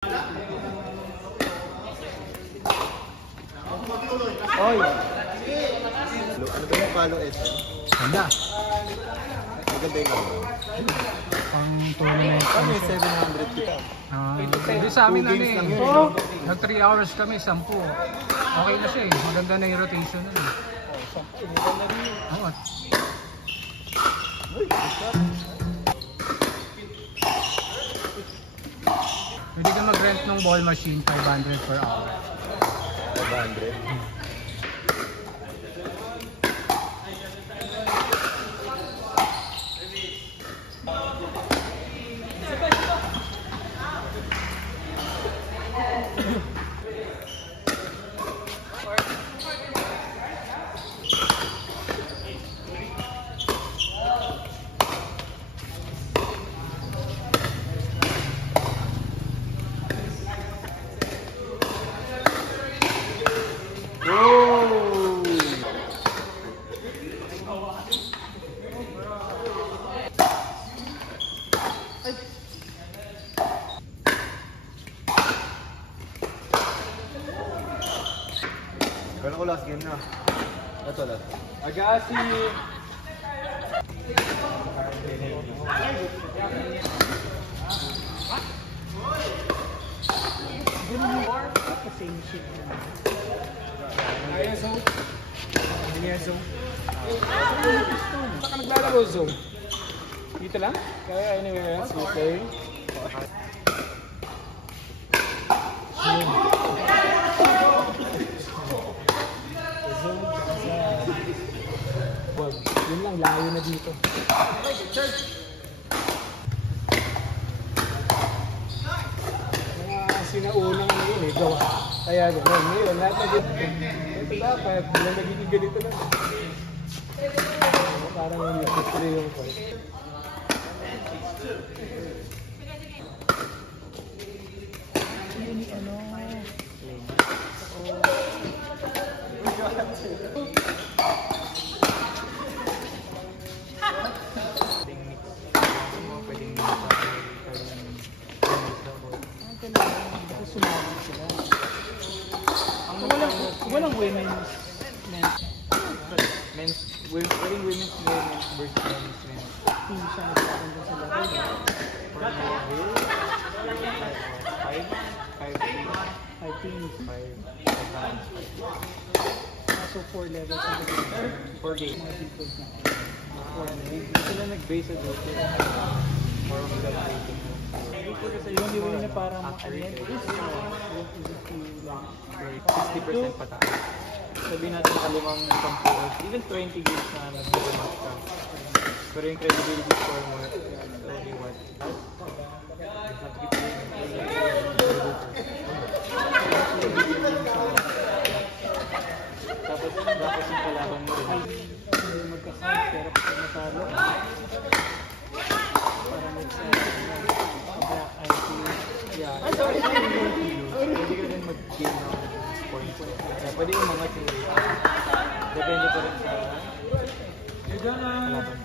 Oy! Ano ba yung follow it? Ganda. Maganda yung ano. Pang tournament. Kami 700 kita. Hindi sa amin Two ano games lang eh. yun. Nag 3 hours kami, 10. Okay na siya eh. Maganda na yung rotation nun eh. Oo. Pwede ka mag-rent ng ball machine, 500 per hour. 500. Kala ko last game na. Ito last. Agassi! Kaya zone? Hindi niya zone. Saan ka naglalaro zone? Dito lang? Kaya anywhere else? Okay. Yun lang, layo na dito. Mga sinaunang ano yun eh, gawa. Kaya gano'n, ngayon, lahat na dito. Ito dapat, walang nagiging ganito lang. Parang yung history yung point. Walang women's Pwedeng women's versus men's. team siya nagkaroon sa laro. 5 teams. So 4 levels ang game. 4 games. Mga default na. Hindi sila nag-base sa dito. More of the rating. Yung only way na parang ano yan is 60% pataas. Sabihin natin kalimang 10 even 20 games na nag-match ka. Pero yung credibility score mo, only what? Tapos yung kalaban mo rin. magka-count pero kapag natalo parang black IP. Yeah. Pwede ka rin mag-gain ng points. Kaya pwede umangat yung rate. Depende pa rin sa kalaban.